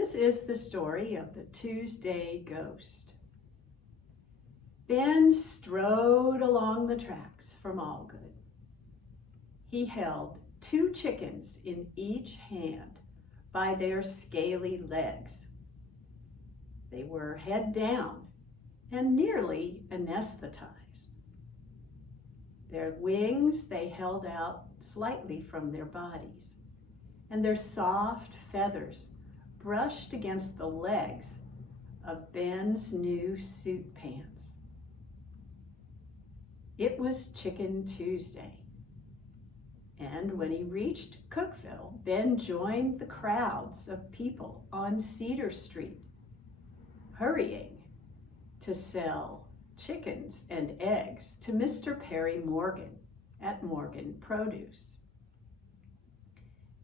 This is the story of the Tuesday Ghost. Ben strode along the tracks from Allgood. He held 2 chickens in each hand by their scaly legs. They were head down and nearly anesthetized. Their wings they held out slightly from their bodies, and their soft feathers brushed against the legs of Ben's new suit pants. It was Chicken Tuesday, and when he reached Cookville, Ben joined the crowds of people on Cedar Street, hurrying to sell chickens and eggs to Mr. Perry Morgan at Morgan Produce.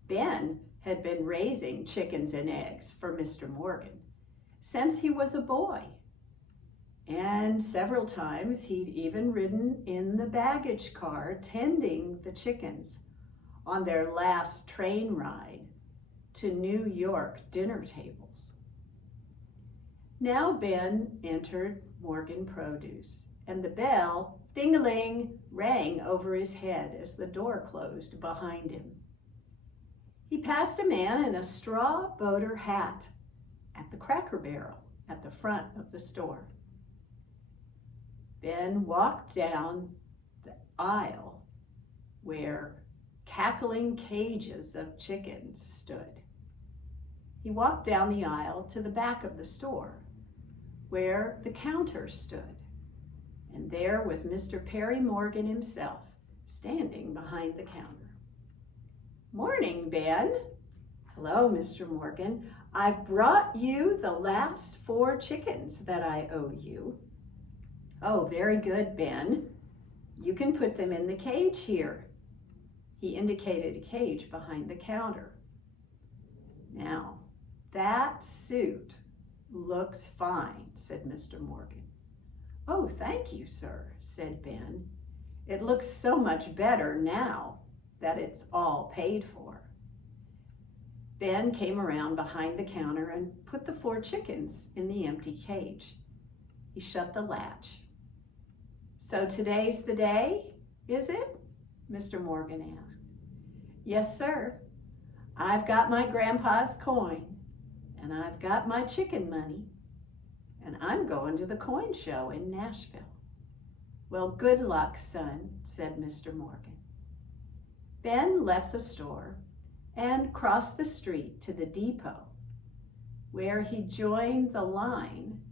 Ben had been raising chickens and eggs for Mr. Morgan since he was a boy, and several times he'd even ridden in the baggage car tending the chickens on their last train ride to New York dinner tables. Now Ben entered Morgan Produce, and the bell, ding-a-ling, rang over his head as the door closed behind him. He passed a man in a straw boater hat at the Cracker Barrel at the front of the store. Ben walked down the aisle where cackling cages of chickens stood. He walked down the aisle to the back of the store where the counter stood, and there was Mr. Perry Morgan himself standing behind the counter. "Morning, Ben." "Hello, Mr. Morgan. I've brought you the last 4 chickens that I owe you." "Oh, very good, Ben. You can put them in the cage here." He indicated a cage behind the counter. "Now, that suit looks fine," said Mr. Morgan. "Oh, thank you, sir," said Ben. "It looks so much better now that it's all paid for." Ben came around behind the counter and put the 4 chickens in the empty cage. He shut the latch. "So today's the day, is it?" Mr. Morgan asked. "Yes, sir. I've got my grandpa's coin, and I've got my chicken money, and I'm going to the coin show in Nashville." "Well, good luck, son," said Mr. Morgan. Ben left the store and crossed the street to the depot, where he joined the line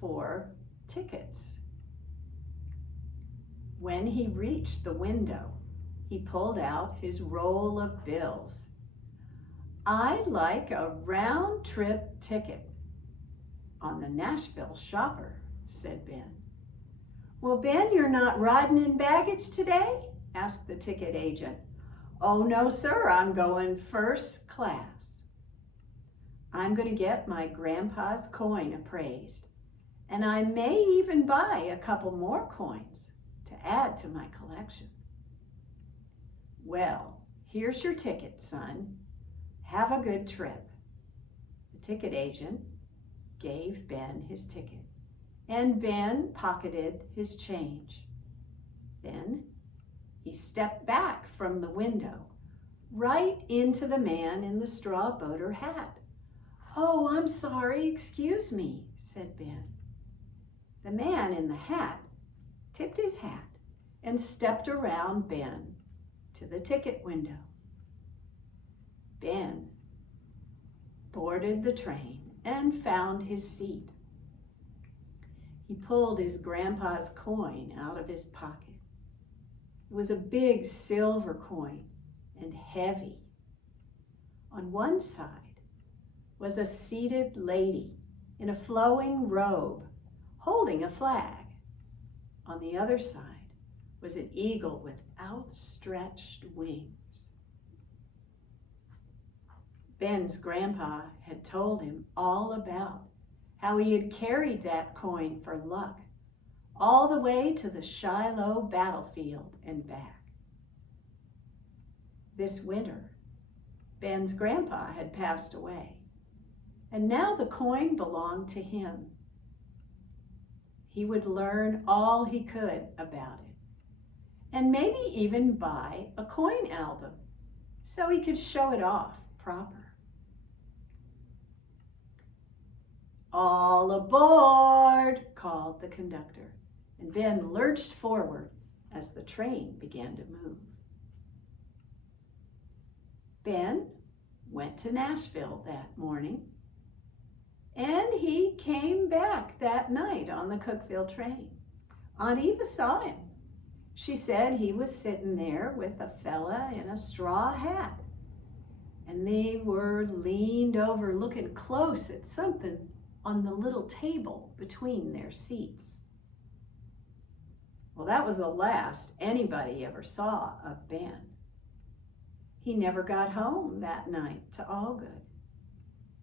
for tickets. When he reached the window, he pulled out his roll of bills. "I'd like a round-trip ticket on the Nashville Shopper," said Ben. "Well, Ben, you're not riding in baggage today?" asked the ticket agent. "Oh, no, sir, I'm going first class. I'm going to get my grandpa's coin appraised, and I may even buy a couple more coins to add to my collection." "Well, here's your ticket, son. Have a good trip." The ticket agent gave Ben his ticket, and Ben pocketed his change. Then he stepped back from the window, right into the man in the straw boater hat. "Oh, I'm sorry, excuse me," said Ben. The man in the hat tipped his hat and stepped around Ben to the ticket window. Ben boarded the train and found his seat. He pulled his grandpa's coin out of his pocket. It was a big silver coin and heavy. On one side was a seated lady in a flowing robe holding a flag. On the other side was an eagle with outstretched wings. Ben's grandpa had told him all about how he had carried that coin for luck all the way to the Shiloh battlefield and back. This winter, Ben's grandpa had passed away, and now the coin belonged to him. He would learn all he could about it, and maybe even buy a coin album so he could show it off proper. "All aboard," called the conductor, and Ben lurched forward as the train began to move. Ben went to Nashville that morning, and he came back that night on the Cookeville train. Aunt Eva saw him. She said he was sitting there with a fella in a straw hat, and they were leaned over looking close at something on the little table between their seats. Well, that was the last anybody ever saw of Ben. He never got home that night to Allgood,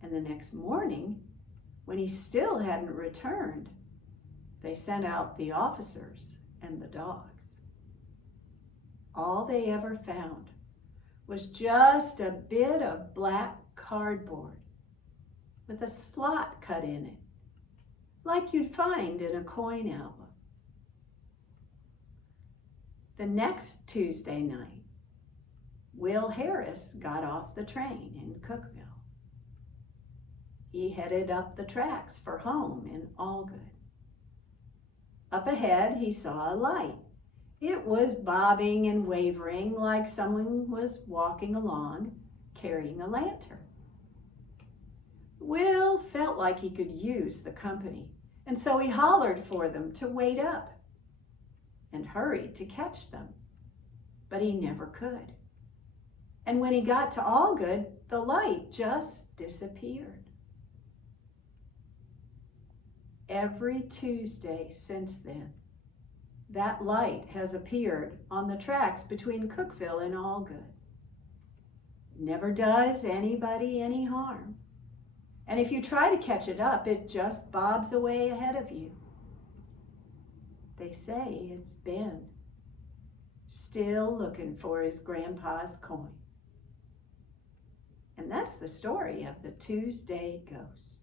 and the next morning, when he still hadn't returned, they sent out the officers and the dogs. All they ever found was just a bit of black cardboard with a slot cut in it, like you'd find in a coin album. The next Tuesday night, Will Harris got off the train in Cookeville. He headed up the tracks for home in Allgood. Up ahead, he saw a light. It was bobbing and wavering like someone was walking along carrying a lantern. Will felt like he could use the company, and so he hollered for them to wait up and hurried to catch them, but he never could. And when he got to Allgood, the light just disappeared. Every Tuesday since then, that light has appeared on the tracks between Cookeville and Allgood. Never does anybody any harm. And if you try to catch it up, it just bobs away ahead of you. They say it's Ben, still looking for his grandpa's coin. And that's the story of the Tuesday Ghost.